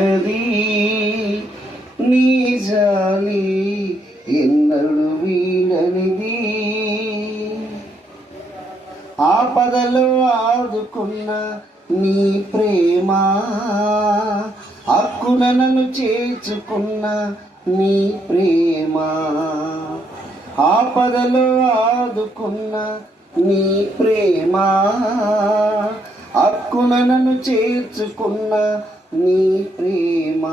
అది నీ జాలి ఎన్నడు వీడనిది. ఆపదలో ఆదుకున్న నీ ప్రేమ, హక్కున నన్ను చేర్చుకున్న నీ ప్రేమ. ఆపదలో ఆదుకున్న నీ ప్రేమ, హక్కున నన్ను చేర్చుకున్న నీ ప్రేమ.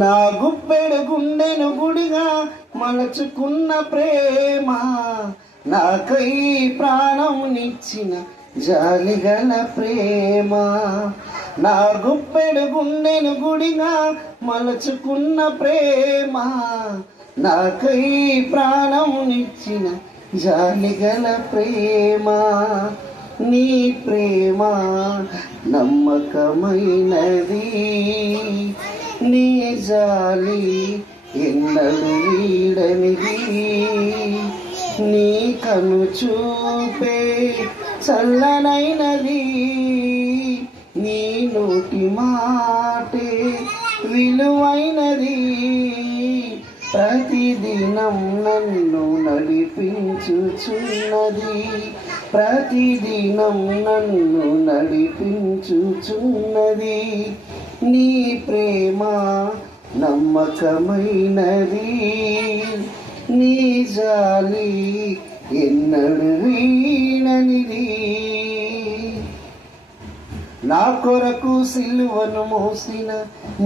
నా గుప్పెడు గుండెను గుడిగా మలచుకున్న ప్రేమ, నాకై ప్రాణమునిచ్చిన జాలిగల ప్రేమ. నా గుప్పెడు గుండెను గుడిగా మలచుకున్న ప్రేమ, నాకై ప్రాణమునిచ్చిన జాలిగల ప్రేమ. నీ ప్రేమ నమ్మకమైనది, నీ జాలి ఎన్నడు వీడనిది. నీ కను చూపే చల్లనైనది, నీ నోటి మాటే విలువైనది. ప్రతిదినం నన్ను నడిపించుచున్నది, ప్రతిదినం నన్ను నడిపించుచున్నది. నీ ప్రేమ నమ్మకమైనది, నీ జాలి ఎన్నడు వీడనిది. నా కొరకు సిలువను మోసిన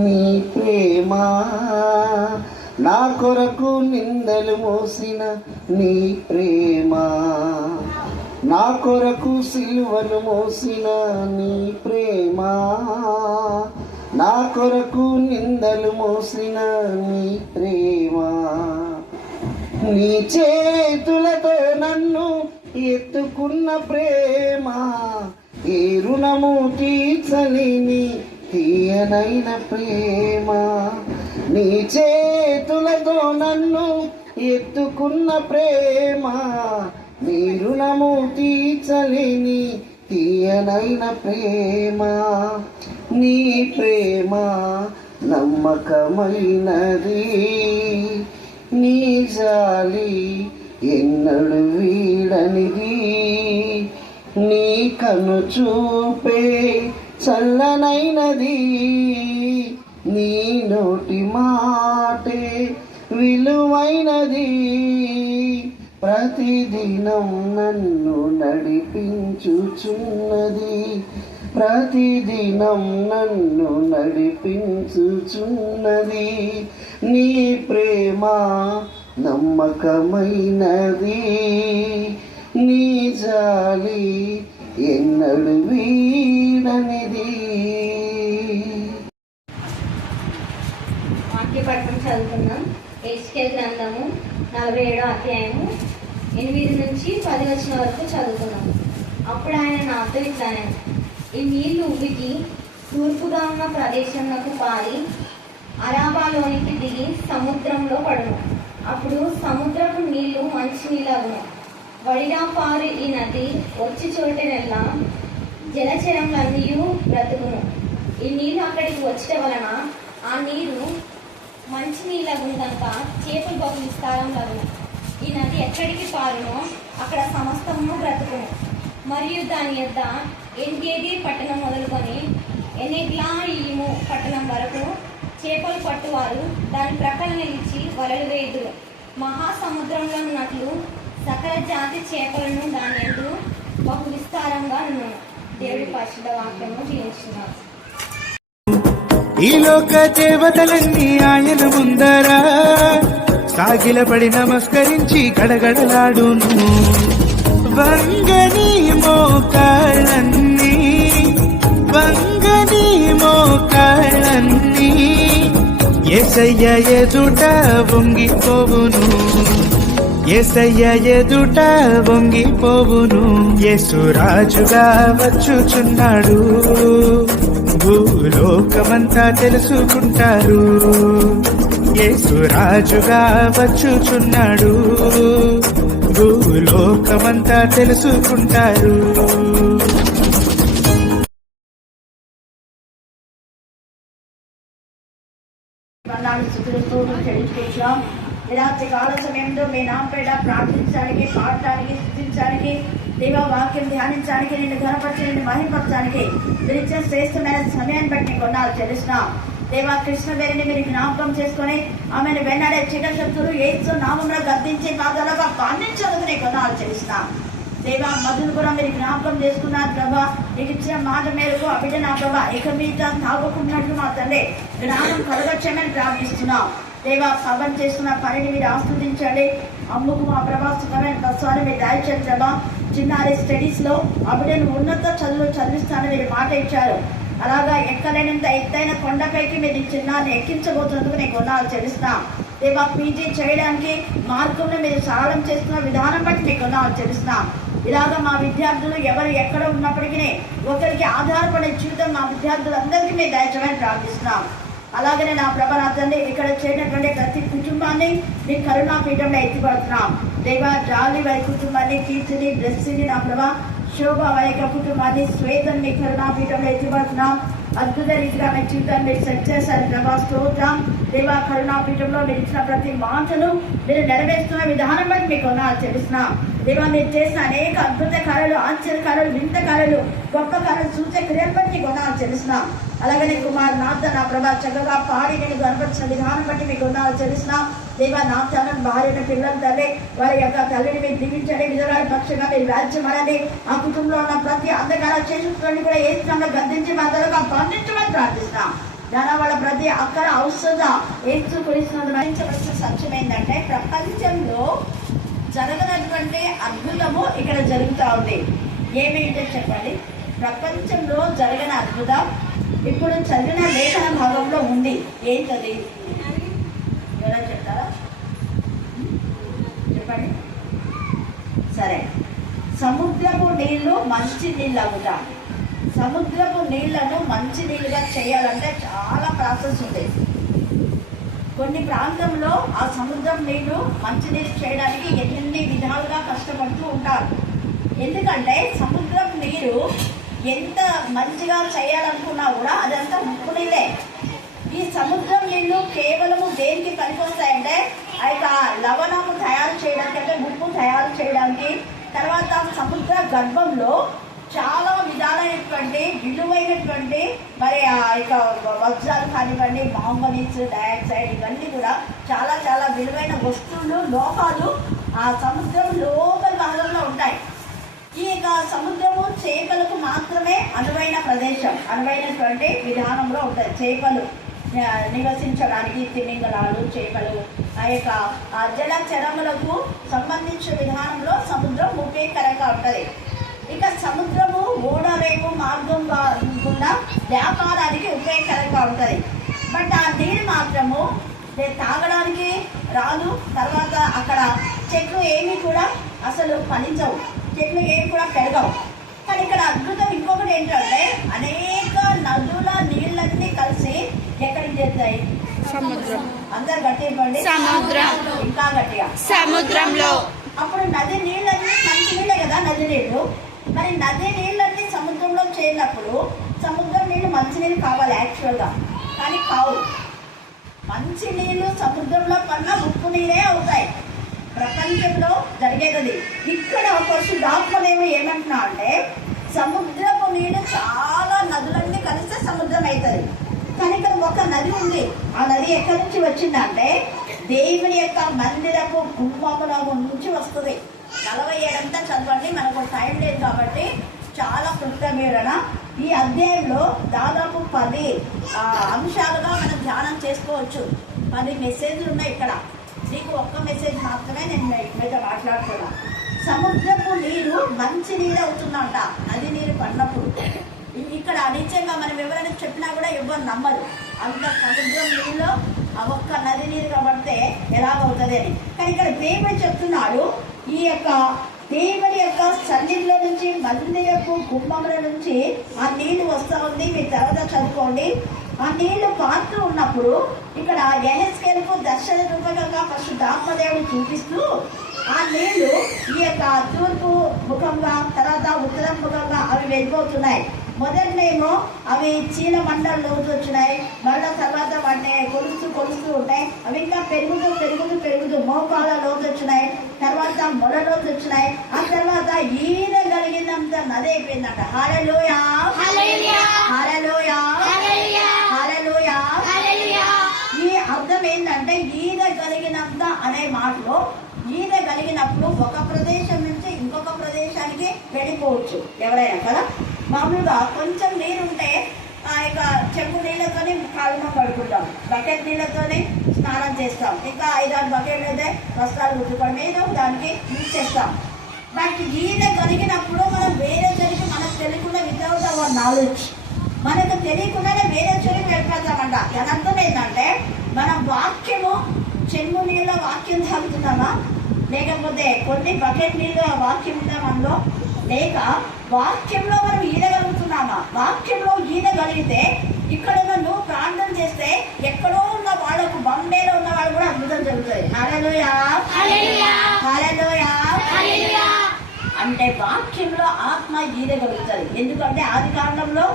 నీ ప్రేమ, నా కొరకు నిందలు మోసిన నీ ప్రేమ. నా కొరకు సిలువను మోసిన నీ ప్రేమ, నా కొరకు నిందలు మోసిన నీ ప్రేమ. నీ చేతులతో నన్ను ఎత్తుకున్న ప్రేమ, ఏ రుణము తీర్చలేని తీయనైన ప్రేమ. నీ చేతులతో నన్ను ఎత్తుకున్న ప్రేమ, నీ రుణము తీర్చలేని తీయనైన ప్రేమ. నీ ప్రేమ నమ్మకమైనది, నీ జాలి ఎన్నడు వీడనిది. నీ కను చూపే చల్లనైనది, నీ నోటి మాటే విలువైనది. ప్రతిదినం నన్ను నడిపించుచున్నది, ప్రతిదినం నన్ను నడిపించుచున్నది. నీ ప్రేమ నమ్మకమైనది, నీ జాలి ఎన్నడు వీడనిది. వాక్యపట్నం చదువుతున్నాం. ఎహెజ్కేలు గ్రంథము 47వ అధ్యాయము 8 నుంచి 10 వచనం వరకు చదువుతున్నాం. అప్పుడు ఆయన నాతో ఇట్లానే, ఈ నీళ్లు ఉబికి తూర్పుగా ఉన్న ప్రదేశంలోకి పారి అరాబాలోనికి దిగి సముద్రంలో పడును. అప్పుడు సముద్రపు నీళ్లు మంచినీళ్ళగును. వడిగా పారు ఈ నది వచ్చి చోటనెల్లా జలచరములన్నీ బ్రతుకును. ఈ నీళ్లు అక్కడికి వచ్చటం వలన ఆ నీరు మంచి నీళ్ళగును కనుక చేపలు బహు విస్తారంలగును. ఈ నది ఎక్కడికి పారునో అక్కడ సమస్తము బ్రతుకును. మరియు దాని యొద్ద ఎంగేది పట్టణం మొదలుకొని ఎనెగ్లాయిము పట్టణం వరకు చేపలు పట్టువారు దాని ప్రక్కన నిలిచి వలలు వేయుదురు. మహాసముద్రంలో ఉన్నట్లు సకల జాతి చేపలను దాని యందు బహు విస్తారంగా నువ్వు. దేవుడి పరిశుద్ధ వాక్యము జీవించున్నారు. ఈ లోక దేవతలన్నీ ఆయన ముందర సాగిలపడి నమస్కరించి గడగడలాడును. వంగని మోకాళ్ళన్నీ, వంగని మోకాళ్ళన్నీ యేసయ్య ఎదుట వంగిపోవును, యేసయ్య ఎదుట వంగిపోవును. యేసు రాజుగా వచ్చుచున్నాడు, భూలోకమంతా తెలుసుకుంటారు. యేసు రాజుగా వచ్చుచున్నాడు, భూలోకమంతా తెలుసుకుంటారు. వందనాలు స్తుతులు చెల్లించుకుంటున్నాం. ఈ రాత్రి కాల సమయంలో మీ నామపేట ప్రార్థించడానికి, పాడటానికి, స్తుతించడానికి, దేవ వాక్యం ధ్యానించడానికి, నిన్ను ఘనపరిచి నిన్ను మహిమపరచడానికి మీరు ఇచ్చిన శ్రేష్టమైన సమయాన్ని బట్టి నీకు వందనాలు చెల్లిస్తున్నాం. దేవా కృష్ణవేణిని మీరు జ్ఞాపకం చేసుకొని ఆమెను వెన్నడే చీకశక్తులు యేసు నామములో గద్దించి పాదాలుగా బంధించేందుకు నీకు వందనాలు చెల్లిస్తున్నాం. దేవా మధును కూడా మీరు జ్ఞాపకం చేసుకున్నారు ప్రభా. నీకు ఇచ్చిన మాట మేరకు ఆ బిడ్డ నా ప్రభా ఇక మీద తాగుకున్నట్లు మా తండ్రి జ్ఞానం కలగచ్చమని ప్రార్థిస్తున్నాం. దేవా సభం చేస్తున్న పనిని మీరు ఆస్వాదించండి. అమ్ముకు మా ప్రభా సుఖమైన ప్రసారం మీరు దాయిచ్చారు ప్రభా. చిన్నారి స్టడీస్లో ఆ బిడ్డను ఉన్నత చదువులు చదివిస్తానని మీరు మాట ఇచ్చారు. అలాగా ఎక్కలేనంత ఎత్తైన కొండపైకి మీరు చిన్నాన్ని ఎక్కించబోతున్నందుకు నీకు వందనాలు చెల్లిస్తున్నాం. దేవా పీజీ చేయడానికి మార్గంలో మీరు సహాయం చేస్తున్న విధానం బట్టి నీకు వందనాలు చెల్లిస్తున్నాం. ఇలాగ మా విద్యార్థులు ఎవరు ఎక్కడ ఉన్నప్పటికీ ఒకరికి ఆధారపడే జీవితం మా విద్యార్థులందరికీ మీరు దయచేయమని ప్రార్థిస్తున్నాం. అలాగనే నా ప్రభా నా తండ్రి ఇక్కడ చేరినటువంటి ప్రతి కుటుంబాన్ని మీ కరుణా పీఠంలో ఎత్తిపడుతున్నాం. దేవా జాలి వారి కుటుంబాన్ని, కీర్తిని, బ్లెస్సింగ్ని నా ప్రభా శోభ వారి యొక్క కుటుంబాన్ని, శ్వేతని మీ కరుణా పీఠంలో ఎత్తిపడుతున్నాం. అద్భుత రీతిగా మీ జీవితాన్ని మీరు సెట్ చేశారు ప్రభా. స్తోత్రం. దేవా కరుణా పీఠంలో మీరు ఇచ్చిన ప్రతి మాటను మీరు నెరవేరుస్తున్న విధానం బట్టి మీకు వందనాలు చెల్లిస్తున్నాం. దేవా మీరు చేసిన అనేక అద్భుత కార్యాలు, ఆశ్చర్య కార్యాలు, వింత కార్యాలు, గొప్ప కార్యాలు, సూచక క్రియలు బట్టి మీకు వందనాలు చెల్లిస్తున్నాం. అలాగనే కుమార్ నాథ నా ప్రభా చక్కగా పాడి నేను కనపరిచిన విధానం బట్టి మీకు వందనాలు చెల్లిస్తున్నాం. దేవా నా తన భార్యను పిల్లలు తల్లి వారి యొక్క తల్లిని మీరు దీవించండి. విధవారి పక్షంగా మీరు రాజ్యమనండి. ఆ కుటుంబంలో ఉన్న ప్రతి అంధకార చేసుకుని కూడా ఏ స్థలంలో గద్దించి మా తరగా బంధించమని ప్రార్థిస్తున్నాం. దాని వాళ్ళ ప్రతి అక్కడ ఔషధ ఏసు కురిస్తున్న సత్యం ఏంటంటే ప్రపంచంలో జరగనటువంటి అద్భుతము ఇక్కడ జరుగుతూ ఉంది. ఏమేంటో చెప్పండి. ప్రపంచంలో జరగని అద్భుతం ఇప్పుడు చదివిన లేఖన భాగంలో ఉంది. ఏంటది ఎవరైనా చెప్తారా? చెప్పండి. సరే, సముద్రపు నీళ్లు మంచి నీళ్ళు అవుతా. సముద్రపు నీళ్లను మంచి నీళ్ళుగా చేయాలంటే చాలా ప్రాసెస్ ఉంది. కొన్ని ప్రాంతంలో ఆ సముద్రం నీళ్లు మంచినీళ్ళు చేయడానికి ఎన్ని విధాలుగా కష్టపడుతూ ఉంటారు. ఎందుకంటే సముద్రం నీరు ఎంత మంచిగా చేయాలనుకున్నా కూడా అదంతా ఉప్పు నీళ్ళే. ఈ సముద్రం నీళ్లు కేవలము దేనికి పనికొస్తాయంటే ఆ యొక్క లవణము తయారు చేయడానికి, అంటే ఉప్పు తయారు చేయడానికి. తర్వాత సముద్ర గర్భంలో చాలా విధాలైనటువంటి విలువైనటువంటి మరి ఆ యొక్క వజ్రాలు కానివ్వండి, మాంగనీస్, డయాక్సైడ్, ఇవన్నీ కూడా చాలా చాలా విలువైన వస్తువులు, లోహాలు ఆ సముద్రం లోపల భాగంలో ఉంటాయి. ఈ యొక్క సముద్రము చేపలకు మాత్రమే అనువైన ప్రదేశం, అనువైనటువంటి విధానంలో ఉంటాయి. చేపలు నివసించడానికి తిమింగలాలు, చేపలు ఆ యొక్క జలచరములకు సంబంధించిన విధానంలో సముద్రం ఉపయోగకరంగా ఉంటుంది. ఇక సముద్రము ఓడరేపు మార్గం గుండా వ్యాపారానికి ఉపయోగకరంగా ఉంటుంది. బట్ ఆ నీరు మాత్రము తాగడానికి రాదు. తర్వాత అక్కడ చెట్లు ఏమీ కూడా అసలు ఫలించవు, చెట్లు ఏమి కూడా పెరగవు. కానీ ఇక్కడ అద్భుతం ఇంకొకటి ఏంటంటే అనేక నదుల నీళ్ళన్నీ కలిసి ఎక్కడికి చేస్తాయి? సముద్రం. అందరు గట్టి ఇవ్వండి. సముద్రం. ఇంకా గట్టిగా. సముద్రంలో. అప్పుడు నది నీళ్ళన్నీ మంచి నీళ్ళే కదా, నది నీళ్ళు. మరి నది నీళ్ళన్నీ సముద్రంలో చేరినప్పుడు సముద్రం నీళ్ళు మంచినీళ్ళు కావాలి యాక్చువల్గా, కానీ కావు. మంచి నీళ్ళు సముద్రంలో కన్నా ఉప్పు నీరే అవుతాయి. ప్రపంచంలో జరిగేది. ఇక్కడ పరిశుద్ధాత్మదేమో ఏమంటున్నా అంటే సముద్రపు నీళ్ళు చాలా నదులన్నీ కలిస్తే సముద్రం అవుతుంది. కానీ ఇక్కడ ఒక నది ఉంది. ఆ నది ఎక్కడి నుంచి వచ్చిందంటే దేవుని యొక్క మందిరపు గుమ్మముల నుంచి వస్తుంది. 47 చదవండి, మనకు టైం లేదు కాబట్టి చాలా క్లుప్త వివరణ. ఈ అధ్యాయంలో దాదాపు 10 అంశాలుగా మనం ధ్యానం చేసుకోవచ్చు. 10 మెసేజ్లు ఉన్నాయి ఇక్కడ. నీకు ఒక్క మెసేజ్ మాత్రమే నేను మీద మాట్లాడుతున్నా. సముద్రపు నీరు మంచి నీరు అవుతుందంట నది నీరు పడినప్పుడు. ఇక్కడ నిజంగా మనం ఎవరైనా చెప్పినా కూడా ఎవరు నమ్మరు. అంత సముద్రం నీళ్ళు ఒక్క నది నీరు కాబడితే ఎలాగవుతుంది అని. కానీ ఇక్కడ దేవుడు చెప్తున్నాడు, ఈ యొక్క దేవుని యొక్క సన్నిధిలో నుంచి మందిరపు గుమ్మముల నుంచి ఆ నీళ్లు వస్తూ ఉంది. మీరు తర్వాత చదువుకోండి. ఆ నీళ్లు పారుతూ ఉన్నప్పుడు ఇక్కడ యెహెజ్కేలుకు దర్శన రూపకంగా పరిశుద్ధాత్మదేవుడు చూపిస్తూ ఆ నీళ్లు ఈ యొక్క తూర్పు ముఖంగా, తర్వాత ఉత్తర ముఖంగా అవి వెళ్ళిపోతున్నాయి. మొదటినేమో అవి చీల మండల లోతు వచ్చినాయి. మళ్ళీ తర్వాత వాటిని కొలుస్తూ అవి ఇంకా పెరుగుతూ మోకాల లోతు వచ్చినాయి, తర్వాత మొల లోతు వచ్చినాయి, ఆ తర్వాత ఈయన కలిగినంత నది అయిపోయిందంట. హల్లెలూయా హల్లెలూయా హల్లెలూయా హల్లెలూయా. ఈ అర్థం ఏంటంటే ఈయన కలిగినంత అనే మాటలో ఈయన కలిగినప్పుడు ఒక ప్రదేశం నుంచి ఇంకొక ప్రదేశానికి వెళ్ళిపోవచ్చు ఎవరైనా కదా. మామూలుగా కొంచెం నీరుంటే ఇక చెంబు నీళ్ళతోనే కాళ్ళను కడుకుంటాం, బకెట్ నీళ్ళతోనే స్నానం చేస్తాం, ఇంకా 5-6 బకెట్లు అయితే వస్త్రాలు గుర్తుకోవడం ఏదో దానికి యూజ్ చేస్తాం. బట్ ఈయన కలిగినప్పుడు మనం వేరే చోటికి మనకు తెలియకుండా వితౌట్ అవర్ నాలెడ్జ్ మనకు తెలియకుండానే వేరే చోటికి వెళ్ళిపోతామంట. దాని అర్థం ఏంటంటే మన వాక్యము చెంబు నీళ్ళ వాక్యం తాగుతున్నామా, లేకపోతే కొన్ని బకెట్ నీళ్ళు వాక్యం ఉందా మనలో, లేక వాక్యంలో మనం ఈదగలుగుతున్నామా? వాక్యంలో ఈదగలిగితే ఇక్కడ నువ్వు ప్రార్థన చేస్తే ఎక్కడో ఉన్న వాళ్ళకు, బాంబేలో ఉన్న వాళ్ళు కూడా అద్భుతం జరుగుతుంది. హల్లెలూయా హల్లెలూయా హల్లెలూయా. అంటే వాక్యంలో ఆత్మ ఈదగలుగుతుంది. ఎందుకంటే ఆది కారణంలో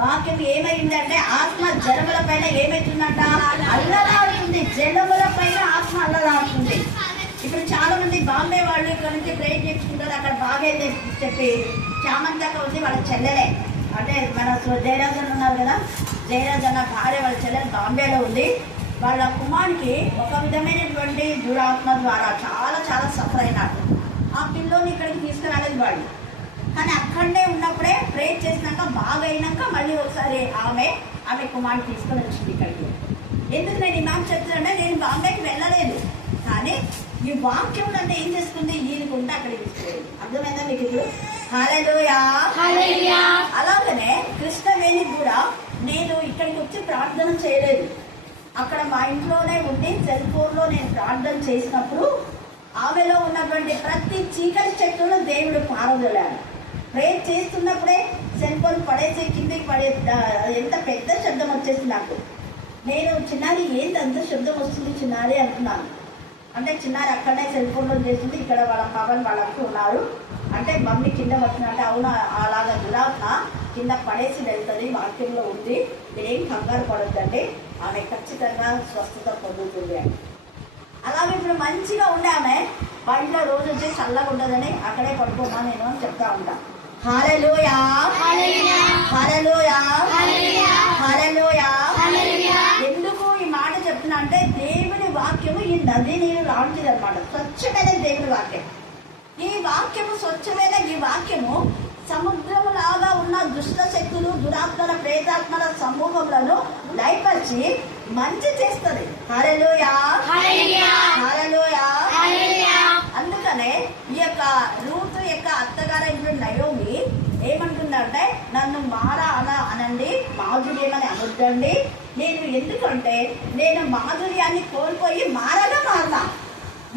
వాక్యం ఏమైందంటే ఆత్మ జలముల పైన ఏమైతుందంట, అల్లలాడుతుంది. జలముల పైన ఆత్మ అల్లలాడుతుంది. ఇప్పుడు చాలా మంది బాంబే వాళ్ళు ఇక్కడ నుంచి ప్రేర్ చేసుకుంటారు, అక్కడ బాగా చెప్పి చామంతక ఉంది వాళ్ళ చెల్లెలే, అంటే మన జయరాజన్ ఉన్నారు కదా, జయరాజన్ భార్య వాళ్ళ చెల్లెలు బాంబేలో ఉంది. వాళ్ళ కుమారునికి ఒక విధమైనటువంటి దురాత్మ ద్వారా చాలా చాలా సఫర్ అయినాడు. ఆ పిల్లోని ఇక్కడికి తీసుకురాలేదు వాళ్ళు, కానీ అక్కడనే ఉన్నప్పుడే ప్రేర్ చేసినాక బాగా అయినాక మళ్ళీ ఒకసారి ఆమె కుమారుని తీసుకొని వచ్చింది ఇక్కడికి. ఎందుకు నేను ఈ మాట చెప్తానంటే నేను బాంబేకి వెళ్ళలేదు, కానీ ఈ వాక్యం అంటే ఏం చేసుకుంది, ఈయనకుంటే అక్కడికి తీసుకెళ్ళి. అర్థమైందా మీకు ఇప్పుడు? హల్లెలూయా హల్లెలూయా. అలాగనే కృష్ణవేణి కూడా నేను ఇక్కడికి వచ్చి ప్రార్థన చేయలేదు, అక్కడ మా ఇంట్లోనే ఉండి సెల్ ఫోన్లో నేను ప్రార్థన చేసినప్పుడు ఆమెలో ఉన్నటువంటి ప్రతి చీకటి చెట్టును దేవుడు పారదోలాడు. ప్రేర్ చేస్తున్నప్పుడే సెల్ ఫోన్ పడేసి కిందకి ఎంత పెద్ద శబ్దం వచ్చేసి నాకు. నేను చిన్నారి ఏంటి అంత శబ్దం వస్తుంది చిన్నారి అంటున్నాను. అంటే చిన్నారి అక్కడనే సెల్ ఫోన్లో చేస్తుంది, ఇక్కడ వాళ్ళ పవన్ వాళ్ళకు ఉన్నారు. అంటే మమ్మీ కింద వచ్చినట్టే, అవునా అలాగా దురాత్మ కింద పడేసి వెళ్తుంది, వాక్యంలో ఉంది, మీరేం కంగారు పడొద్దండి, ఆమె ఖచ్చితంగా స్వస్థత పొందుతుంది అని. అలాగే ఇప్పుడు మంచిగా ఉండే ఆమె మా ఇంట్లో రోజు వచ్చి చల్లగా ఉండదని అక్కడే పడుకోమా నేను అని చెప్తా ఉంటా. హల్లెలూయా హల్లెలూయా హల్లెలూయా. ఎందుకు ఈ మాట చెప్తున్నా అంటే దేవుని వాక్యము ఈ నది నీరు లాంటిది అనమాట, స్వచ్ఛమైన దేవుని వాక్యం. ఈ వాక్యము స్వచ్ఛమైన ఈ వాక్యము సముద్రము లాగా ఉన్న దుష్ట శక్తులు, దురాత్మల, ప్రేతాత్మల సమూహములను లయపరిచి మంచి చేస్తుంది. హల్లెలూయా హల్లెలూయా. అందుకనే ఈ యొక్క రూతు యొక్క అత్తగారైన నయోమి ఏమంటుందంటే నన్ను మారా అనండి, మాధుర్యమని అనొద్దండి. నేను ఎందుకంటే నేను మాధుర్యాన్ని కోల్పోయి మారాగా మారదా.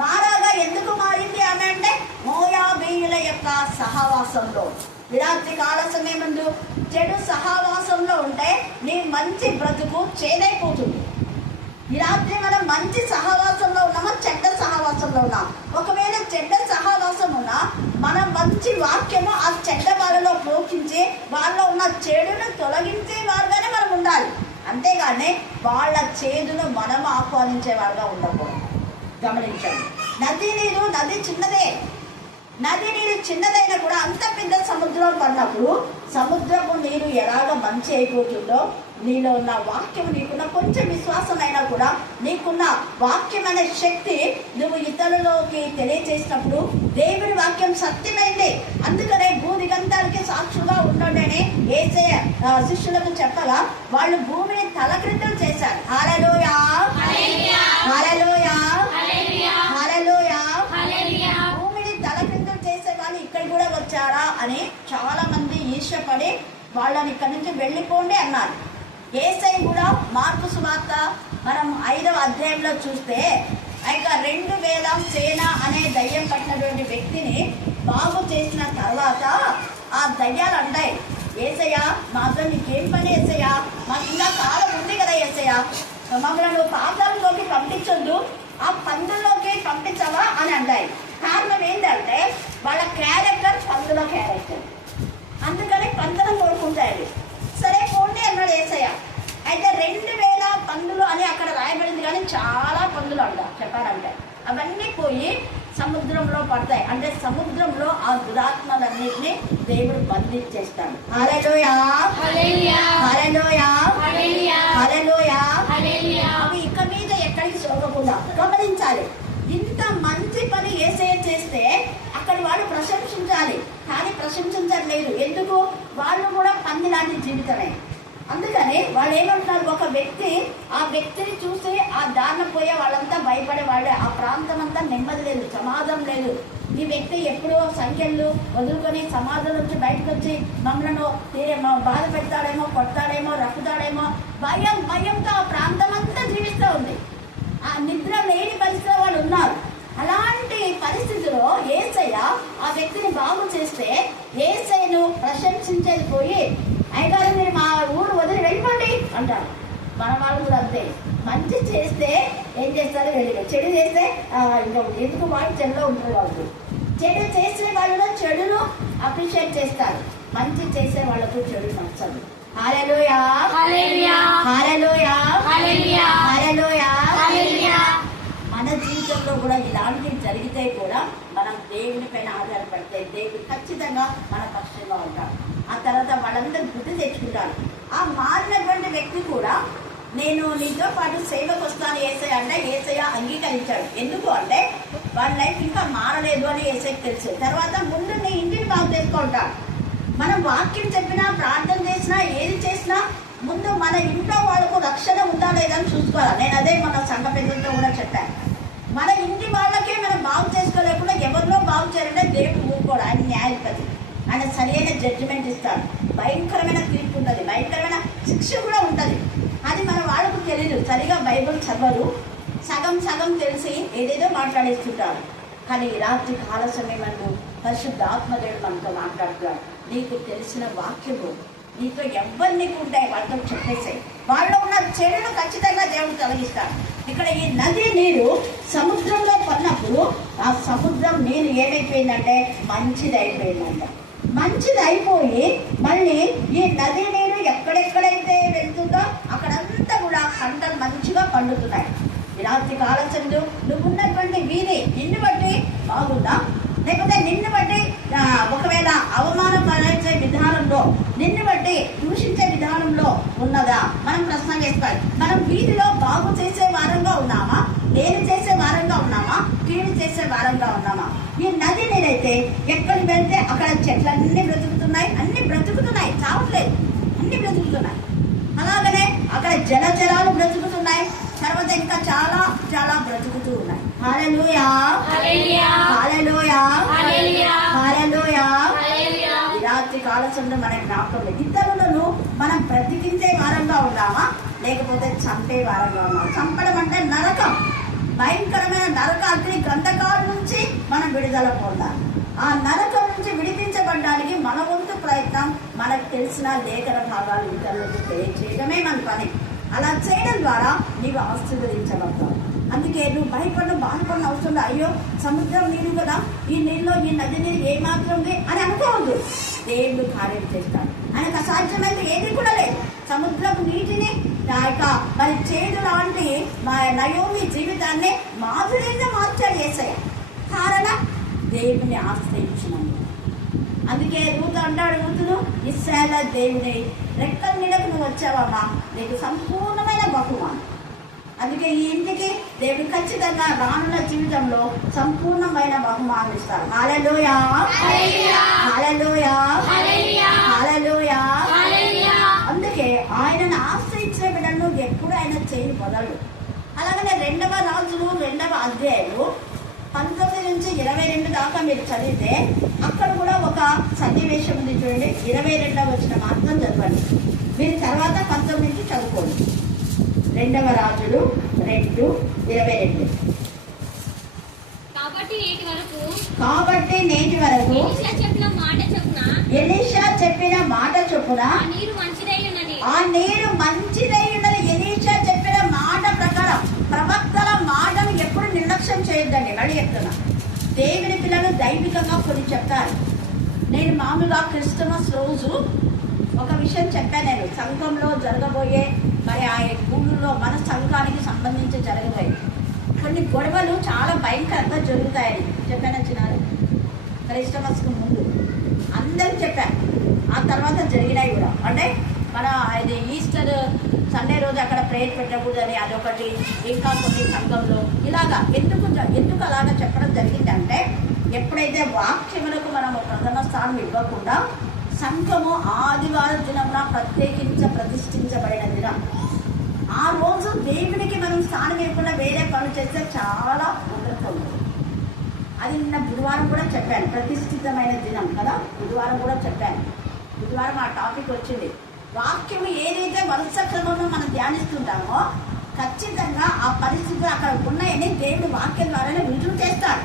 మారాగా ఎందుకు మారింది ఆమె అంటే మోయాబీయుల యొక్క సహవాసంలో. విరాత్రి కాల సమయం ముందు చెడు సహవాసంలో ఉంటే నీ మంచి బ్రతుకు చేదైపోతుంది. ఈ రాత్రి మనం మంచి సహవాసంలో ఉన్నామా, చెడ్డ సహవాసంలో ఉన్నాం? ఒకవేళ చెడ్డ సహవాసం ఉన్నా మన మంచి వాక్యము ఆ చెడ్డ వాళ్ళలో ప్రోక్షించి వాళ్ళలో ఉన్న చెడును తొలగించే వారుగానే మనం ఉండాలి, అంతేగాని వాళ్ళ చేదును మనం ఆహ్వానించే వారుగా ఉండకూడదు. గమనించండి, నది చిన్నదే, నది నీరు చిన్నదైనా కూడా అంత పెద్ద సముద్రం పడినప్పుడు సముద్రపు నీరు ఎలాగ మంచి అయిపోతుందో నీలో ఉన్న వాక్యం, నీకున్న కొంచెం విశ్వాసం అయినా కూడా నీకున్న వాక్యం అనే శక్తి నువ్వు ఇతరులకి తెలియజేసినప్పుడు దేవుని వాక్యం సత్యమైంది. అందుకనే భూదిగంతానికి సాక్షులుగా ఉండండి యేసయ్య శిష్యులకు చెప్పగా వాళ్ళు భూమిని తలక్రిందులు చేశారు. హల్లెలూయా హల్లెలూయా హల్లెలూయా. భూమిని తలక్రిందులు చేసే వాళ్ళు ఇక్కడ కూడా వచ్చారా అని చాలా మంది ఈర్ష్యపడి వాళ్ళని ఇక్కడ నుంచి వెళ్ళిపోండి అన్నారు. యేసయ్య కూడా మార్కు సువార్త మనం 5వ అధ్యాయంలో చూస్తే ఇక 2000 సేన అనే దయ్యం పట్టినటువంటి వ్యక్తిని బాగు చేసిన తర్వాత ఆ దయ్యాలు అంటాయి, యేసయ్య మాతో నీకేం పని యేసయ్య, మాకు ఇంకా కాలం ఉంది కదా యేసయ్య, మమ్మల్ని నువ్వు పాతాళంలోకి పంపించొద్దు, ఆ పందుల్లోకి పంపించవా అని అంటాయి. కారణం ఏంటంటే వాళ్ళ క్యారెక్టర్ పందుల క్యారెక్టర్, అందుకని పందులు కోరుకుంటాయి. సరే పోండి అన్నాడు యేసయ్య. అయితే 2000 పందులు అని అక్కడ రాయబడింది, కానీ చాలా శక్తులు అంట చెప్పారంటే అవన్నీ పోయి సముద్రంలో పడతాయి. అంటే సముద్రంలో ఆ దురాత్మలన్నిటిని దేవుడు బంధించేస్తాడు. హల్లెలూయా హల్లెలూయా హల్లెలూయా. అవి ఇక మీద ఎక్కడికి సోకకుండా గమనించాలి. ఇంత మంచి పని యేసయ్య చేస్తే అక్కడి వాళ్ళు ప్రశంసించాలి, కానీ ప్రశంసించట్లేదు. ఎందుకు? వాళ్ళు కూడా పంది లాంటి జీవితమే. అందుకని వాళ్ళు ఏమంటున్నారు, ఒక వ్యక్తి ఆ వ్యక్తిని చూసి ఆ దారిన పోయే వాళ్ళంతా భయపడే వాళ్ళే. ఆ ప్రాంతం అంతా నెమ్మది లేదు, సమాధానం లేదు. ఈ వ్యక్తి ఎప్పుడో సంఖ్యలు వదులుకొని సమాధుల నుంచి బయటకు వచ్చి మమ్మల్ని బాధ పెడతాడేమో, కొడతాడేమో, రక్కుతాడేమో భయంతో ఆ ప్రాంతం అంతా జీవిస్తూ ఉంది. ఆ నిద్ర లేని పరిస్థితిలో వాళ్ళు ఉన్నారు. అలాంటి పరిస్థితిలో యేసయ్య ఆ వ్యక్తిని బాగు చేస్తే యేసయ్యను ప్రశంసించేది పోయి, అయ్యగారు మీరు మా ఊరు వదిలి వెళ్ళిపోండి అంటారు. మన వాళ్ళు కూడా అంతే. మంచి చేస్తే ఏం చేస్తారు, వెళ్ళి. చెడు చేస్తే ఇంకా ఎందుకు వాళ్ళు చెడులో ఉంటారు. వాళ్ళు చెడు చేసే వాళ్ళు చెడును అప్రిషియేట్ చేస్తారు, మంచి చేసే వాళ్ళకు చెడు నచ్చదు. హల్లెలూయా హల్లెలూయా హల్లెలూయా హల్లెలూయా. మన జీవితంలో కూడా ఇలాంటివి జరిగితే కూడా మనం దేవుని పైన ఆధారపడితే దేవుడు ఖచ్చితంగా మన పక్షంగా ఉంటాడు. ఆ తర్వాత వాళ్ళందరూ బుద్ధి తెచ్చుకుంటారు. ఆ మారినటువంటి వ్యక్తి కూడా నేను నీతో పాటు సేవకు వస్తాను యేసయ్య అంటే యేసయ్య అంగీకరించాడు. ఎందుకు అంటే వాళ్ళ లైఫ్ ఇంకా మారలేదు అని యేసయ్యకి తెలుసు. తర్వాత ముందు నీ ఇంటిని బాగు చేసుకుంటాడు. మనం వాక్యం చెప్పినా, ప్రార్థన చేసినా, ఏది చేసినా ముందు మన ఇంట్లో వాళ్ళకు రక్షణ ఉందా లేదని చూసుకోవాలి. నేను అదే మన సంఘ పెద్దలతో కూడా చెప్పాను. మన ఇంటి వాళ్ళకే మనం బాగు చేసుకోలేకుండా ఎవరిలో బాగు చేయాలంటే దేవుడు ఊరుకోడు. ఆయన న్యాయాధిపతి, ఆయన సరైన జడ్జిమెంట్ ఇస్తాడు. భయంకరమైన తీర్పు ఉంటుంది, భయంకరమైన శిక్ష కూడా ఉంటుంది. అది మన వాళ్ళకు తెలియదు. సరిగా బైబిల్ చదవరు, సగం తెలిసి ఏదేదో మాట్లాడేస్తుంటారు. కానీ రాత్రి కాల సమయమందు పరిశుద్ధ ఆత్మదేవుడు మనతో మాట్లాడుతున్నాడు. నీకు తెలిసిన వాక్యము నీతో ఎవరిని ఉంటాయి వాళ్ళతో చెప్పేసాయి. వాళ్ళు ఉన్న చెడును ఖచ్చితంగా దేవుడు తొలగిస్తాడు. ఇక్కడ ఈ నది నీరు సముద్రంలో పడినప్పుడు ఆ సముద్రం నీరు ఏమైపోయిందంటే మంచిది అయిపోయిందంట. మంచిది అయిపోయి మళ్ళీ ఈ నది నీరు ఎక్కడెక్కడైతే వెళ్తుందో అక్కడంతా కూడా పంటలు మంచిగా పండుతున్నాయి. ఈ రాత్రి కాలచందు నువ్వున్నటువంటి వీధి నిన్ను బట్టి బాగుందా, లేకపోతే నిన్ను బట్టి ఒకవేళ అవమానపరిచే విధానంలో, నిన్ను బట్టి దూషించే విధానంలో ఉన్నదా? మనం ప్రశ్న చేసుకోవాలి. మనం వీధిలో బాగు చేసే వారంగా ఉన్నామా, నేను చేసే వారంగా ఉన్నామా, కీడు చేసే వారంగా ఉన్నామా? ఈ నది నీరైతే ఎక్కడికి వెళ్తే అక్కడ చెట్లన్నీ బ్రతుకుతున్నాయి, అన్ని బ్రతుకుతున్నాయి, చావట్లేదు, అన్ని బ్రతుకుతున్నాయి. అలాగనే అక్కడ జలచరాలు బ్రతుకుతున్నాయి. తర్వాత ఇంకా చాలా చాలా బ్రతుకుతూ ఉన్నాయి. హల్లెలూయా హల్లెలూయా హల్లెలూయా. ఈ రాత్రి కాలచంద్రం మన జ్ఞాపకం. ఇతరులను మనం బ్రతికించే వారంగా ఉన్నామా, లేకపోతే చంపే వారంగా ఉన్నామా? చంపడం అంటే నరకం, భయంకరమైన నరకాగ్ని గంధకాల నుంచి మనం విడుదల పొందాలి. ఆ నరకం నుంచి విడిపించబడడానికి మన వంతు ప్రయత్నం, మనకు తెలిసిన లేఖన భాగాలు ఇతరులకు తెలియజేయడమే మన పని. అలా చేయడం ద్వారా నీవు ఆశీర్వదించబడతావు. అందుకే నువ్వు బాధపడిన అవసరం లేదు. అయ్యో సముద్రం నీరు కదా, ఈ నీళ్ళలో ఈ నది నీరు ఏమాత్రం ఉంది అని అనుకోవద్దు. దేవుడు కార్యం చేస్తాడు. ఆయనకు అసాధ్యమైంది ఏది కూడా లేదు. సముద్రపు నీటిని మరి చేదు లాంటి నయోమి జీవితాన్ని మాధుర్యంగా మార్చాడు యేసయ్య. కారణం దేవుని ఆశ్రయించినందుకు. అందుకే రూతు అంటాడు, రూతును ఇశ్రాయేలు దేవుని రెక్కల నీడకు నువ్వు వచ్చావమ్మా, నీకు సంపూర్ణమైన బహుమానం. అందుకే ఈ ఇంటికి దేవుడు ఖచ్చితంగా రానున్న జీవితంలో సంపూర్ణమైన బహుమానం ఇస్తారు. హల్లెలూయా హల్లెలూయా హల్లెలూయా. అందుకే ఆయనను ఆశ్రయించిన బిడ్డలను ఎప్పుడు ఆయన చేయి మొదలు. అలాగనే 2వ రాజులు 2వ అధ్యాయము 19 నుంచి 22 దాకా మీరు చదివితే అక్కడ కూడా ఒక సన్నివేశం ఉంది. చూడండి, 22వ వచనం మాత్రం చదవండి. మీరు తర్వాత 19 నుంచి చదువుకోండి. 2వ రాజులు 2:22. కాబట్టి నేటి వరకు ఎలీషా చెప్పిన మాట చొప్పున ఆ నీరు మంచిదై ఉన్నది. ఎలీషా చెప్పిన మాట ప్రకారం ప్రవక్తల మాటను ఎప్పుడు నిర్లక్ష్యం చేయొద్దండి. మళ్ళీ చెప్తున్నా, దేవుని పిల్లలు దైవికంగా కొన్ని చెప్తారు. నేను మామూలుగా క్రిస్టమస్ రోజు ఒక విషయం చెప్పాను. నేను సంఘంలో జరగబోయే మరి ఆ ఊళ్ళో మన సంఘానికి సంబంధించి జరగబోయే కొన్ని గొడవలు చాలా భయంకరంగా జరుగుతాయని చెప్పాను చిన్నారు క్రైస్తమస్కు ముందు అందరూ చెప్పారు. ఆ తర్వాత జరిగినాయి కూడా. అంటే మన ఇది ఈస్టర్ సండే రోజు అక్కడ ప్రేయర్ పెట్టకూడదని అదొకటి, ఇంకా కొన్ని సంఘంలో ఇలాగా ఎందుకు అలాగా చెప్పడం జరిగిందంటే, ఎప్పుడైతే వాక్యములకు మనము ప్రథమ స్థానం ఇవ్వకుండా సంఘము ఆదివారం దినంలో ప్రతిష్ఠించబడిన దినం, ఆ రోజు దేవునికి మనం స్థానం ఇవ్వకుండా వేరే పనులు చేస్తే చాలా ఉగ్రత ఉంటుంది. అది నిన్న బుధవారం కూడా చెప్పాను, ప్రతిష్ఠితమైన దినం కదా, బుధవారం కూడా చెప్పాను. బుధవారం ఆ టాపిక్ వచ్చింది. వాక్యము ఏదైతే వరుస క్రమంలో మనం ధ్యానిస్తుంటామో ఖచ్చితంగా ఆ పరిస్థితులు అక్కడ ఉన్నాయని దేవుడు వాక్యం ద్వారానే రుజువు చేస్తాడు.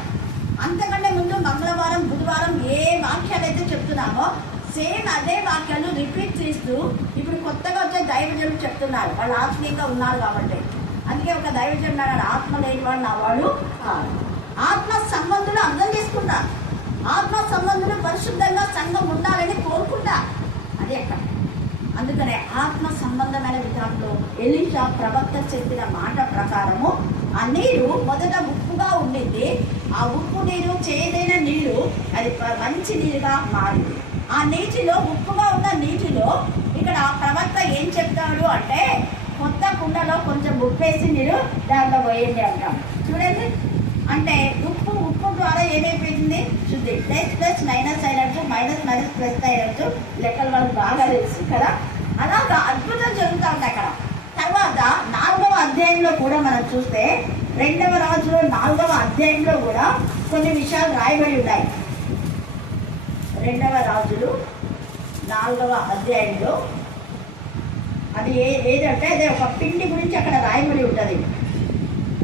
అంతకంటే ముందు మంగళవారం బుధవారం ఏ వాక్యాలు అయితే చెప్తున్నామో సేమ్ అదే వాక్యాలు రిపీట్ చేస్తూ ఇప్పుడు కొత్తగా వచ్చే దైవజనులు చెప్తున్నారు. వాళ్ళు ఆత్మీయంగా ఉన్నారు కాబట్టి. అందుకే ఒక దైవజనుడు అన్నాడు, ఆత్మ లేని వాడు నా వాడు కాదు. ఆత్మ సంబంధులు అర్థం చేసుకుంటారు. ఆత్మ సంబంధులు పరిశుద్ధంగా సంఘం ఉండాలని కోరుకుంటారు. అది ఎక్కడ. అందుకనే ఆత్మ సంబంధమైన విధానంలో ఎలీషా ప్రవక్త చెప్పిన మాట ప్రకారము ఆ నీరు మొదట ఉప్పుగా ఉండింది. ఆ ఉప్పు నీరు చేదైన నీరు అది మంచి నీరుగా మారింది. ఆ నీటిలో ఉప్పుగా ఉన్న నీటిలో ఇక్కడ ప్రవక్త ఏం చెప్తాడు అంటే, కొత్త కుండలో కొంచెం ఉప్పేసి మీరు దాంట్లో పోయండి అంటాం. చూడండి, అంటే ఉప్పు ద్వారా ఏమైపోయింది? శుద్ధి. ప్లస్ మైనస్ అయినట్టు, మైనస్ ప్లస్ అయినట్టు లెక్కలు వాళ్ళకి బాగా తెలుసు కదా. అలాగా అద్భుతం జరుగుతూ ఉంది అక్కడ. తర్వాత 4వ అధ్యాయంలో కూడా మనం చూస్తే 2వ రాజులో 4వ అధ్యాయంలో కూడా కొన్ని విషయాలు రాయబడి ఉన్నాయి. 2వ రాజులు 4వ అధ్యాయంలో అది ఏదంటే అదే ఒక పిండి గురించి అక్కడ రాయబడి ఉంటుంది.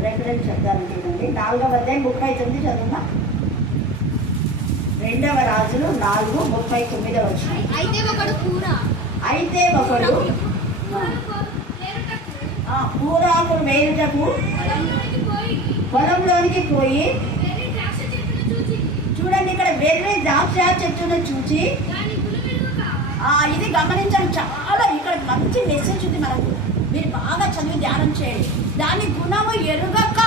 రెఫరెన్స్ చెప్తాను చూడండి. 4వ అధ్యాయం 39 చదువునా. 2వ రాజులు 4:39 వచ్చినాయి. అయితే ఒకడు కూరాకులు వేరుటకు పొలంలోనికి పోయి, చూడండి ఇక్కడ వెర్రి ద్రాక్ష చెట్టును చూచి, ఇది గమనించండి. చాలా ఇక్కడ మంచి మెసేజ్ ఉంది మనకు. మీరు బాగా చదివి ధ్యానం చేయండి. దాని గుణము ఎరుగక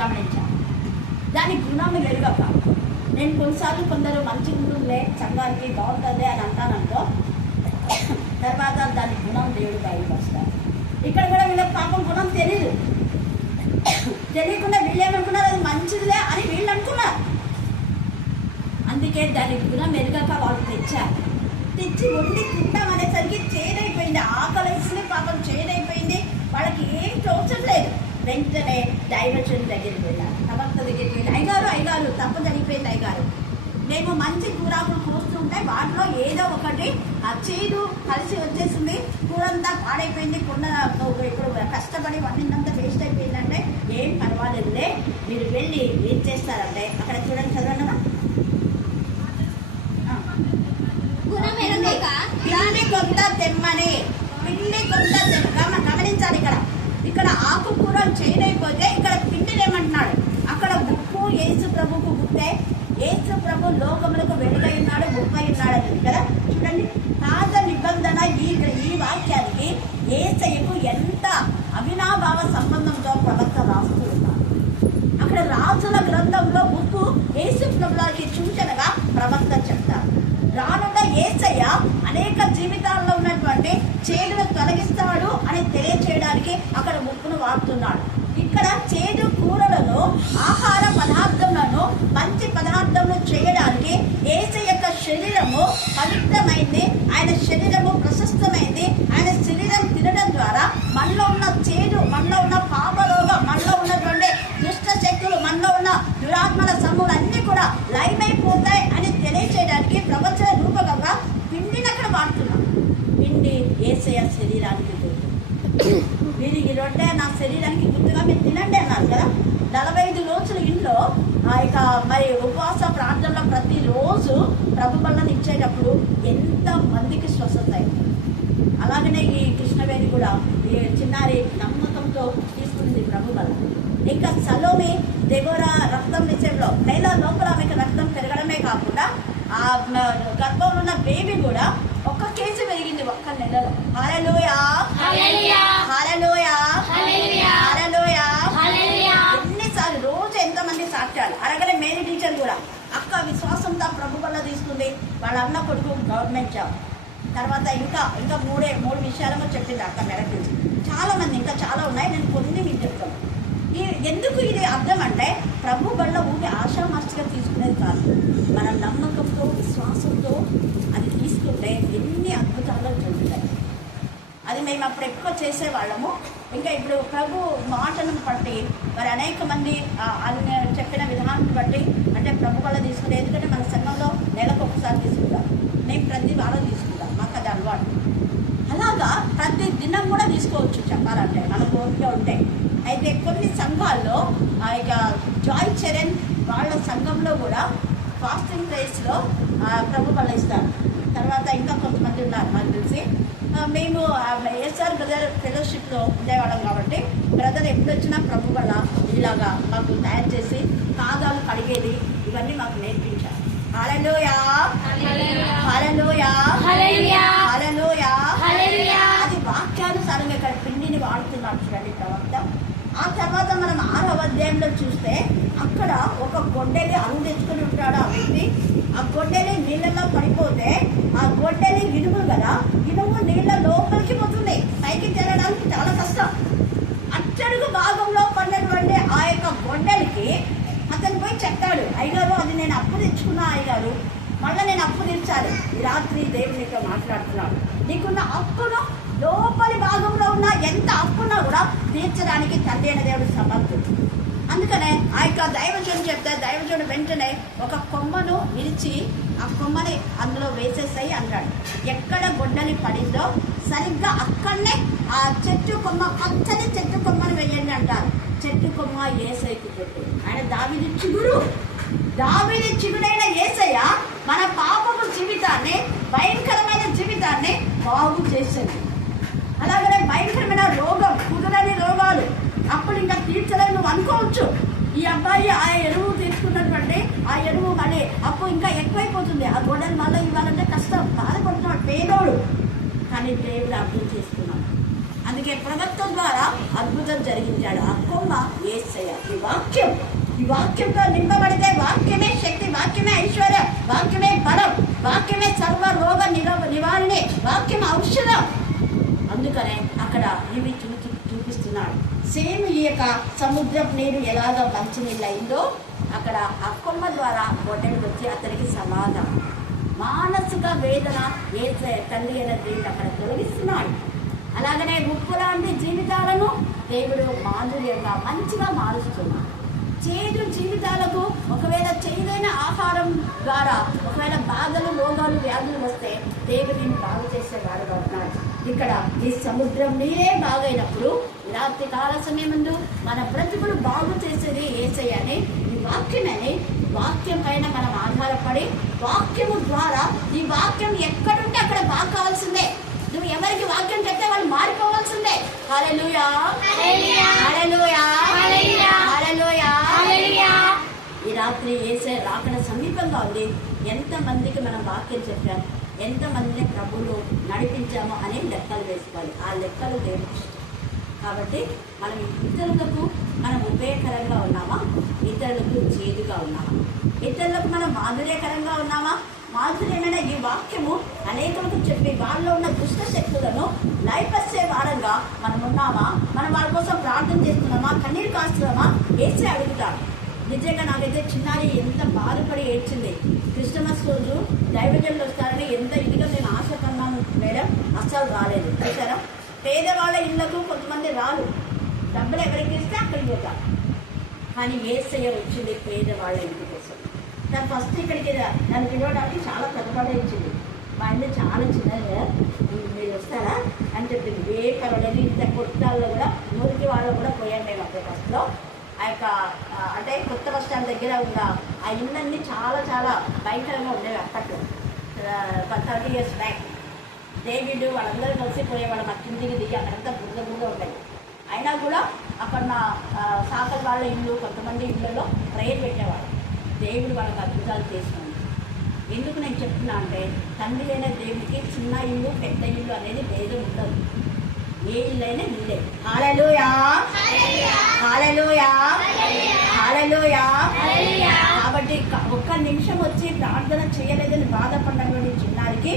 గమనించాలి. దాని గుణము ఎరుగక. నేను కొన్నిసార్లు కొందరు మంచి ఉంటుందిలే సంఘానికి బాగుంటుంది అని అంటానంటో, తర్వాత దాని గుణం దేవుడు బయలుపరుస్తాడు. ఇక్కడ కూడా వీళ్ళకి పాపం గుణం తెలియకుండా వీళ్ళేమనుకున్నారు, అది మంచిదిలే అని వీళ్ళు అనుకున్నారు. అందుకే దాని గుణం ఎరుగక వాళ్ళు తెచ్చి వండి తింటాం అనేసరికి చేదైపోయింది. ఆకలిసి పాపం చేదైపోయింది. వాళ్ళకి ఏం తోచట్లేదు. వెంటనే దైవజనుడి దగ్గరికి వెళ్ళారు, ప్రవక్త దగ్గరికి వెళ్ళి, అయ్యగారు తప్పు జరిగిపోయింది అయ్యగారు, మేము మంచి కూరాకులు కోస్తుంటే వాటిలో ఏదో ఒకటి ఆ చేదు కలిసి వచ్చేసింది, కూరంతా పాడైపోయింది, ఇప్పుడు కష్టపడి వండినంతా వేస్ట్ అయిపోయిందంటే, ఏం పర్వాలేదులే మీరు వెళ్ళి ఏం చేస్తారంటే అక్కడ చూడండి, చదవండి. పిండి కొంత తెమ్మని, గమనించాలి. ఇక్కడ ఆకుకూరలు చేయలేకపోతే ఇక్కడ పిండిని ఏమంటున్నాడు, అక్కడ ఉప్పు యేసు ప్రభుకు గుర్తే. యేసు ప్రభు లోకములకు వెలుగై ఉన్నాడు, ఉప్పై ఉన్నాడు అని కదా. చూడండి, పాత నిబంధన ఈ వాక్యానికి యేసయ్యకు ఎంత అవినాభావ సంబంధంతో ప్రవక్త రాస్తూ ఉన్నారు. అక్కడ రాజుల గ్రంథంలో ఉప్పు యేసు ప్రభుకి సూచనగా ప్రవక్త చెప్తారు. రానున్న యేసయ్య అనేక జీవితాల్లో ఉన్నటువంటి చేదును తొలగిస్తాడు అని తెలియచేయడానికి అక్కడ ఉప్పును వాడుతున్నాడు. ఇక్కడ చేదు కూరలను, ఆహార పదార్థములను మంచి పదార్థములు చేయడానికి యేసయ్య యొక్క శరీరము పవిత్రమైంది, ఆయన శరీరము ప్రశస్తమైంది. ఆయన శరీరం తినడం ద్వారా మనలో ఉన్న చేదు, మనలో ఉన్న పాపరోగం, మనలో ఉన్నటువంటి దుష్ట శక్తులు, మనలో ఉన్న దురాత్మల సమూహాలు అన్నీ కూడా లైమైపోతాయి అని తెలియచేయడానికి ప్రవచన రూపకంగా పిండిని అక్కడ వాడుతున్నాం. పిండి యేసయ్య శరీరానికి గుర్తు. మీరు ఈ రొట్టె నా శరీరానికి గుర్తుగా మీరు తినండి అన్నారు కదా. 45 రోజుల ఇంట్లో మరి ఉపవాస ప్రార్థనలో ప్రతిరోజు ప్రభు బలను ఇచ్చేటప్పుడు ఎంత మందికి స్వస్థత అయింది. అలాగనే ఈ కృష్ణవేణి కూడా ఈ చిన్నారి నమ్మకంతో తీసుకుంది ప్రభు బలం. ఇంకా సలోమి దెబోరా రక్తం నిశ్చయంలో నెల లోపల ఆమెకు రక్తం పెరగడమే కాకుండా ఆ గర్భంలో ఉన్న బేబీ కూడా 1 కేజీ పెరిగింది 1 నెలలో. హల్లెలూయా, హల్లెలూయా, హల్లెలూయా, హల్లెలూయా. వాళ్ళ అన్న కొడుకు గవర్నమెంట్ జాబ్. తర్వాత ఇంకా మూడు విషయాలేమో చెప్పింది అక్క మేడం గురించి. చాలామంది ఇంకా చాలా ఉన్నాయి, నేను కొన్ని మీకు చెప్తాను. ఎందుకు ఇది అర్థం అంటే ప్రభు వల్ల ఊరి ఆషామాషిగా తీసుకునేది కాదు, మన నమ్మకంతో విశ్వాసంతో అది తీసుకుంటే ఎన్ని అద్భుతాలు జరుగుతాయి. అది మేము అప్పుడు ఎక్కువ చేసేవాళ్ళము. ఇంకా ఇప్పుడు ప్రభు మాటలను బట్టి మరి అనేక మంది అది చెప్పిన విధానాన్ని బట్టి అంటే ప్రభు వల్ల తీసుకునే, ఎందుకంటే మన సంఘంలో నెలకు ఒకసారి తీసుకుంటాం, మేము ప్రతి వారం తీసుకుంటాం, మాకు అది అలవాటు. అలాగా ప్రతి దినం కూడా తీసుకోవచ్చు చెప్పాలంటే మన కోరిక ఉంటే. అయితే కొన్ని సంఘాల్లో ఇక జాయ్ చరణ్ వాళ్ళ సంఘంలో కూడా ఫాస్టింగ్ ప్లేస్లో ప్రభు వల్ల ఇస్తారు. తర్వాత ఇంకా కొంతమంది ఉన్నారు నాకు తెలిసి. మేము ఎస్ఆర్ బ్రదర్ ఫెలోషిప్లో ఉండేవాళ్ళం కాబట్టి బ్రదర్ ఎప్పుడు వచ్చినా ప్రభు వల్ల ఇలాగా మాకు తయారు చేసి పాదాలు కడిగేది ఇవన్నీ మాకు నేర్పించారు. హల్లెలూయా హల్లెలూయా హల్లెలూయా హల్లెలూయా. అది వాక్యానుసారంగా ఇక్కడ పిండిని వాడుతున్నాడు చూడండి ప్రవక్త. ఆ తర్వాత మనం 6వ అధ్యాయంలో చూస్తే అక్కడ ఒక గొడ్డలి అరువు తెచ్చుకొని ఉంటాడు ఆ వ్యక్తి. ఆ గొడ్డలి నీళ్ళలో పడిపోతే ఆ గొడ్డలి ఇనుము కదా, ఇనుము నీళ్ళ లోపలికి పోతుంది, పైకి తేలడానికి చాలా కష్టం. అట్టడుగు భాగంలో పడినటువంటి ఆ యొక్క గొడ్డలికి అతను పోయి చెప్తాడు, అయ్యగారు అది నేను అప్పు తెచ్చుకున్నా అయ్యగారు, మళ్ళీ నేను అప్పు తీర్చాలి. ఈ రాత్రి దేవునితో మాట్లాడుతున్నాడు, నీకున్న అప్పును లోపలి భాగంలో ఉన్న ఎంత అప్పున్నా కూడా తీర్చడానికి తండ్రి అయిన దేవుడు సమర్థుడు. అందుకనే ఆ యొక్క దైవజనుడు చెప్తే దైవజనుడు వెంటనే ఒక కొమ్మను విరిచి ఆ కొమ్మని అందులో వేసేసాయి అన్నాడు. ఎక్కడ గొడ్డలి పడిందో సరిగ్గా అక్కడనే ఆ చెట్టు కొమ్మ, పచ్చని చెట్టు కొమ్మని వేయండి అంటారు. చెట్టు కొమ్మ యేసయ్యకు పెట్టు. ఆయన దావీదు చిగురు, దావీదు చిగురైన యేసయ్య మన పాపపు జీవితాన్ని, భయంకరమైన జీవితాన్ని బాగు చేసేది. అలాగనే భయంకరమైన రోగం, కుదరని రోగాలు అప్పుడు ఇంకా తీర్చలేని నువ్వు అనుకోవచ్చు. ఈ అబ్బాయి ఆ ఎరువు తీసుకున్నటువంటి ఆ ఎరువు మళ్ళీ అప్పు ఇంకా ఎక్కువైపోతుంది, ఆ గొడవలు మళ్ళీ ఇవ్వాలంటే కష్టం, బాధపడుతున్నాడు పేదోడు. కానీ దేవుడు అర్థం చేసుకున్నాడు, అందుకే ప్రభుత్వం ద్వారా అద్భుతం జరిగించాడు. ఆ కొమ్మ యేసయ్య. ఈ వాక్యంతో నింపబడితే వాక్యమే శక్తి, వాక్యమే ఐశ్వర్యం, వాక్యమే బలం, వాక్యమే సర్వ రోగ నివారణి, వాక్యం ఔషధం. అందుకనే అక్కడ ఇవి చూపిస్తున్నాడు. సేమ్ ఈ యొక్క సముద్రపు నీరు ఎలాగ మంచినీళ్ళు అయిందో అక్కడ ఆ కొమ్మ ద్వారా గొడ్డలి వచ్చి అతనికి సమాధానం, మానసిక వేదన తండ్రి అయిన దేవుడు అక్కడ తొలగిస్తున్నాడు. అలాగనే ఉప్పు లాంటి జీవితాలను దేవుడు మాధుర్యంగా మంచిగా మారుస్తున్నాడు. చేదు జీవితాలకు ఒకవేళ చేదైన ఆహారం ద్వారా ఒకవేళ బాధలు, రోగాలు, వ్యాధులు వస్తే దేవుడిని బాగు చేసేవాడుగా ఉన్నాడు. ఇక్కడ ఈ సముద్రం నీరే బాగైనప్పుడు రాత్రి కాల సమయం ముందు మన బ్రతుకులు బాగు చేసేది యేసయ్య అని ఈ వాక్యమని, వాక్యం పైన మనం ఆధారపడి వాక్యము ద్వారా ఈ వాక్యం ఎక్కడుంటే అక్కడ బాగు కావాల్సిందే. నువ్వు ఎవరికి వాక్యం చెప్తే వాళ్ళు మారిపోవాల్సిందే. హల్లెలూయా హల్లెలూయా హల్లెలూయా హల్లెలూయా. ఈ రాత్రి యేసే రాకడ సమీపంగా ఉంది. ఎంతమందికి మనం వాక్యం చెప్పాము, ఎంతమందిని ప్రభువులు నడిపించామో అని లెక్కలు వేసుకోవాలి. ఆ లెక్కలు దేవుడు. కాబట్టి మనం ఇతరులకు మనం ఉపయోగకరంగా ఉన్నామా, ఇతరులకు చేదుగా ఉన్నామా, ఇతరులకు మనం మాధుర్యకరంగా ఉన్నామా? మాధుర్యమైన ఈ వాక్యము అనేకులకు చెప్పి వాళ్ళలో ఉన్న దుష్ట శక్తులను లైపచ్చే వారంగా మనం ఉన్నామా? మనం వాళ్ళ కోసం ప్రార్థన చేస్తున్నామా? కన్నీరు కాస్తున్నామా? వేసి అడుగుతాం. నిజంగా నాకైతే చిన్నారి ఎంత బాధపడి ఏడ్చింది. క్రిస్టమస్ రోజు దైవజనులు వస్తారని ఎంత ఇదిగా నేను ఆశ కన్నాను మేడం, అస్సలు రాలేదు. చూసారా, పేదవాళ్ళ ఇళ్లకు కొంతమంది రారు, డబ్బులు ఎవరికి ఇస్తే అక్కడికి పోతారు. కానీ యేసయ్య వచ్చింది పేదవాళ్ళ ఇంటి కోసం. దాని ఫస్ట్ ఇక్కడికి నన్ను పిలవడానికి చాలా పెద్దపడే ఇచ్చింది. మా ఇంట్లో చాలా చిన్నది, మీరు వస్తారా అని చెప్పింది. ఏ పర్వాలేదు, ఇంత కొట్టాల్లో కూడా నూరికి వాళ్ళు కూడా పోయాను మేము అప్పుడు ఫస్ట్లో. ఆ యొక్క అంటే కొత్త బస్ స్టాండ్ దగ్గర ఉన్న ఆ ఇళ్ళన్నీ చాలా చాలా భయంకరంగా ఉండేవి అప్పట్లో, 30 years బ్యాక్. డేవిడ్ వాళ్ళందరూ కలిసి పోయేవాళ్ళు మా కిందికి దిగి, అక్కడంతా బుద్ధ ఉండేది. అయినా కూడా అక్కడ నా సాకల్ వాళ్ళ ఇల్లు, కొంతమంది ఇళ్ళలో ప్రేయర్ పెట్టేవాళ్ళు. దేవుడు వాళ్ళకి అద్భుతాలు చేస్తున్నాడు. ఎందుకు నేను చెప్తున్నా అంటే తండ్రి అయిన దేవుడికి చిన్న ఇల్లు, పెద్ద ఇల్లు అనేది భేదం ఉండదు. ఏ ఇల్లు అయినా ఇల్లే. హల్లెలూయా హల్లెలూయా హల్లెలూయా. కాబట్టి ఒక్క ఒక్క నిమిషం వచ్చి ప్రార్థన చేయలేదని బాధపడినటువంటి చిన్నారికి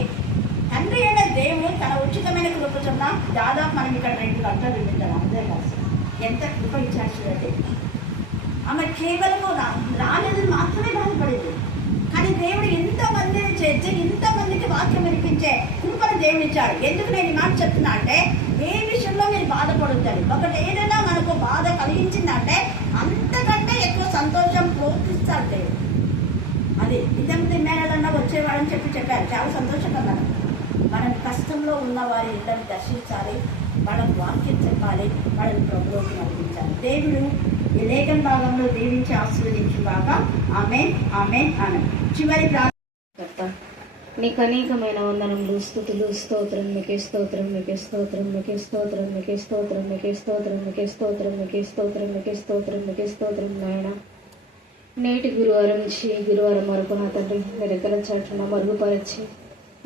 తండ్రి అయిన దేవుడు తన ఉచితమైన కృప చొప్పున దాదాపు మనం ఇక్కడ 2 గంటలు వింటాం. అందరూ కలిసి ఎంత కృప ఇచ్చారు చూడండి. ఆమె కేవలము రాలేదని మాత్రమే బాధపడేది, కానీ దేవుడు ఎంతమందిని చేర్చి ఇంతమందికి వాక్యం వినిపించే కృపను దేవుడు ఇచ్చాడు. ఎందుకు నేను ఈ మాట చెప్తున్నా అంటే, ఏ విషయంలో మీరు బాధపడుతుంది, ఒకటి ఏదైనా మనకు బాధ కలిగించిందంటే అంతకంటే ఎక్కువ సంతోషం ప్రోత్సహిస్తాడు దేవుడు. అది నిజంగా మేనలన్నా వచ్చేవాడని చెప్పారు. చాలా సంతోషంగా మనం కష్టంలో ఉన్న వారి ఇళ్ళని దర్శించాలి, వాళ్ళకి వాక్యం చెప్పాలి, వాళ్ళని ప్రభులోకి నడిపించాలి. దేవుడు ఈ లేఖన భాగంలో దీవించి ఆశీర్వదించుగాక. ఆమేన్, ఆమేన్, ఆమేన్. చివరి ప్రార్థన. నీకు అనేకమైన వందనములు, స్తుతులు, స్తోత్రం, మీకే స్తోత్రం, మీకే స్తోత్రం, మీకే స్తోత్రం, మీకే స్తోత్రం, మీకే స్తోత్రం, మీకే స్తోత్రం, మీకే స్తోత్రం, మీకే స్తోత్రం, మీకే స్తోత్రం నాయన. నేటి గురువారం నుంచి గురువారం వరకు నా తండ్రి రెక్కల చాటున మరుగుపరిచి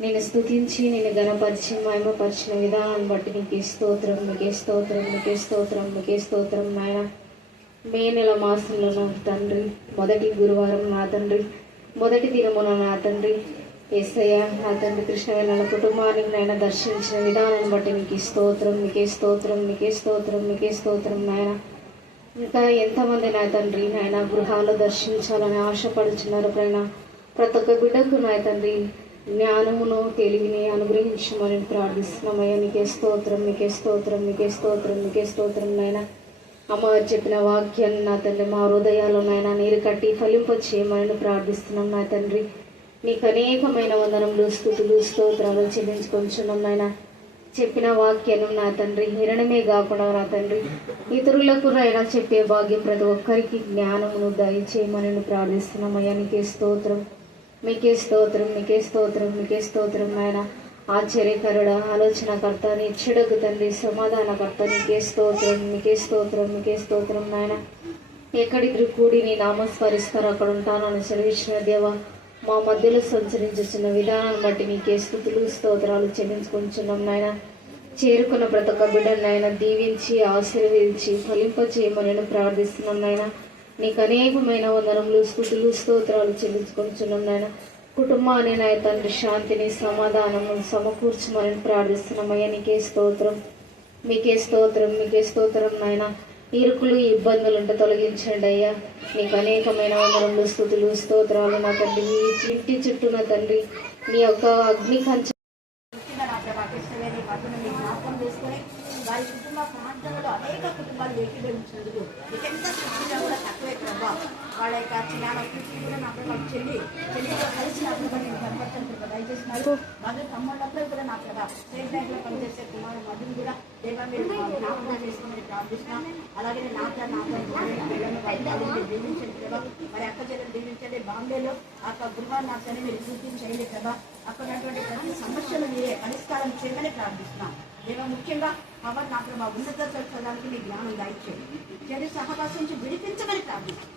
నేను స్తుతించి నేను గణపరిచి మహిమపరిచిన విధానాన్ని బట్టి నీకే స్తోత్రం, మీకే స్తోత్రం, మీకే స్తోత్రం, మీకే స్తోత్రం నాయన. మే నెల మాసంలో నా తండ్రి మొదటి గురువారం నా తండ్రి మొదటి దినమున నా తండ్రి యేసయ్య నా తండ్రి కృష్ణవేణల కుటుంబానికి నాయన దర్శించిన విధానాన్ని బట్టి నీకు స్తోత్రం, మీకే స్తోత్రం, మీకే స్తోత్రం, మీకే స్తోత్రం నాయన. ఇంకా ఎంతమంది నా తండ్రి నాయన గృహాలు దర్శించాలని ఆశపడుచున్నారు ప్రేరణ. ప్రతి ఒక్క బిడ్డకు నా తండ్రి జ్ఞానమును తెలివిని అనుగ్రహించమని ప్రార్థిస్తున్నామయ్యా. నీకే స్తోత్రం, మీకే స్తోత్రం, మీకే స్తోత్రం, మీకే స్తోత్రం నాయన. అమ్మవారు చెప్పిన వాక్యాన్ని నా తండ్రి మా హృదయాల్లో నాయన నీరు కట్టి ఫలింపచేయమని ప్రార్థిస్తున్నాం నా తండ్రి. నీకు అనేకమైన వందనములు, స్తుతులు, స్తోత్రాలు చెల్లించుకొంచున్నాం నాయన. చెప్పిన వాక్యాన్ని నా తండ్రి వినడమే కాకుండా నా తండ్రి ఇతరులకు నాయన చెప్పే భాగ్యం ప్రతి ఒక్కరికి జ్ఞానమును దయచేయమని ప్రార్థిస్తున్నామయ్యా. నీకే స్తోత్రం, మీకే స్తోత్రం, మీకే స్తోత్రం, మీకే స్తోత్రం నాయన. ఆశ్చర్యకరుడ, ఆలోచనకర్త, నిచ్చుడకు తండ్రి, సమాధానకర్త, నీకే స్తోత్రం, మీకే స్తోత్రం, మీకే స్తోత్రం నాయన. ఎక్కడికి కూడి నీ నామస్మరిస్తారు అక్కడ ఉంటానని సెలవిచ్చిన దేవ, మా మధ్యలో సంచరించున్న విధానాన్ని బట్టి నీకే స్తుతులు, స్తోత్రాలు చెల్లించుకుంటున్నాం నాయన. చేరుకున్న ప్రతి ఒక్క బిడ్డను నాయన దీవించి ఆశీర్వదించి ఫలింపచేయమని ప్రార్థిస్తున్నాం నాయన. నీకు అనేకమైన వందనములు, స్తుతులు, స్తోత్రాలు చెల్లించుకుంటున్నాం నాయన. కుటుంబాన్ని నాయ తండ్రి శాంతిని సమాధానము సమకూర్చమని ప్రార్థిస్తున్నామయ్యా. నీకే స్తోత్రం, మీకే స్తోత్రం, మీకే స్తోత్రం నాయన. ఇరుకులు ఇబ్బందులుంటే తొలగించండి అయ్యా. నీకు అనేకమైన వందనములు, స్తుతులు, స్తోత్రాలు నా తండ్రి. మీ ఇంటి చుట్టూ నా తండ్రి నీ యొక్క అగ్ని కంచె వారి కుటుంబ ప్రాంతంలో అనేక కుటుంబాలు ఏకీభవించినందుకు ఎంత శక్తిగా కూడా తక్కువే ప్రభావ. వాళ్ళ యొక్క చిన్న కృషి కూడా నా ప్రభావం చెల్లితో కలిసి నా ప్రభావం నేను కనపడతాను దయచేస్తున్నారు. మధు తమ్ముళ్ళందరూ కూడా నా ప్రభావ స్టేట్ బ్యాంక్లో పనిచేసే కుమారు మధుని కూడా దేవా మీరు జ్ఞాపకం చేసుకోమని ప్రార్థిస్తున్నాం. అలాగే పిల్లలను దీవించండి ప్రభావ. మరి అక్క చెల్లెలు దీవించండి. బాంబేలో ఆ గృహాన్ని నా సరే మీరు సూచించండి ప్రభావ. అక్కడ ఉన్నటువంటి ప్రతి సమస్యలు మీరే పరిష్కారం చేయమని ప్రార్థిస్తున్నాం దేవా. ముఖ్యంగా పవర్ నా ప్రభావ ఉన్నత చదవడానికి మీ జ్ఞానం దాయిచ్చేయండి. చెడు సహవాసం నుంచి విడిపించమని ప్రార్థిస్తున్నాం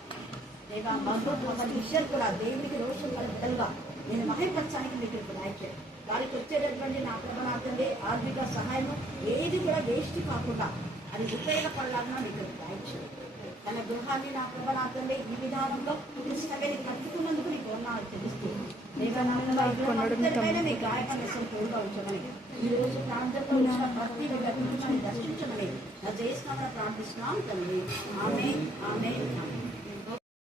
దేవా. భగవద్ విషయాలు కూడా దేవునికి రోషం గల బిడ్డలుగా నేను మహిమపరచడానికి మీకు దాయిచ్చేయండి. వారికి వచ్చేటటువంటి నా ప్రభావండి ఆర్థిక సహాయం ఏది కూడా వేస్ట్ కాకుండా అది ఉపయోగపడలాగా మీకు దాయిచ్చేయండి. తన గృహాన్ని నా ప్రభావండి ఈ విధానంలో కృష్ణవేది కట్టుకున్నందుకు నీకు వందనాలు తెలుస్తుంది దేవా. మీ గాయకాన్ని తోడుగా ఉంచమని ఈ రోజు ప్రాంతంలో వచ్చిన ప్రతి దర్శించమని నా జయస్నామని ప్రార్థిస్తున్నాం తండ్రి. ఆమేన్, ఆమేన్.